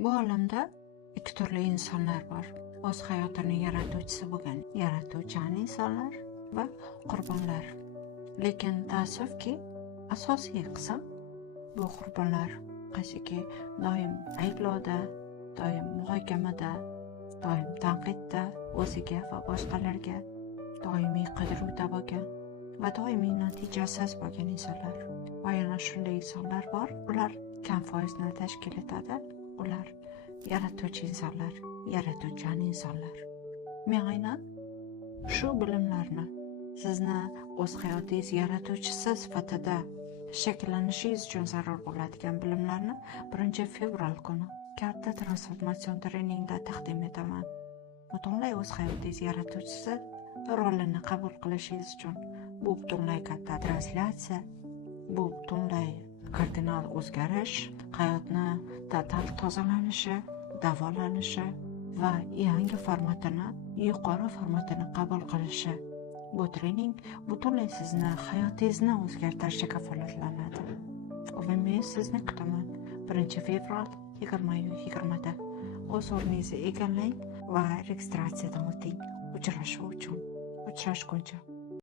Bu olamda ikki turli insonlar bor. O'z hayotini yaratuvchisi bo'lgan yaratuvchan insonlar va qurbonlar. Lekin ta'sifki, asosiy qism bu qurbonlar qaysiki doim ayblovda, doim muhokamada, doim tanqidda, o'ziga va boshqalarga doimiy qidiruvda bo'lgan va doimiy natijasiz bo'lgan insonlar. Va yana shunday insonlar bor, ular kam foizni tashkil etadi. Ular yaratuvchi insonlar, yaratuvchan insonlar. Men aynan shu bilimlarni sizni o'z hayotingiz yaratuvchisi sifatida shakllanishingiz uchun zarur bo'ladigan bilimlarni 1-fevral kuni katta transformatsion treningda taqdim etaman. Butunlay o'z hayotingiz yaratuvchisi rolini qabul qilishingiz uchun bu butunlay katta translyatsiya, bu butunlay kardinal o'zgarish, hayotni total tozalanishi, davolanishi va yangi formatini, yuqori formatini qabul qilishi. Bu trening butunlay sizni hayotingizni o'zgartirishga kafolatlanadi. Va men sizni kutaman 1-fevral 20:20 o'z o'rningizni egallang va registratsiyadan o'ting uchrashuv uchun. Uchrashguncha.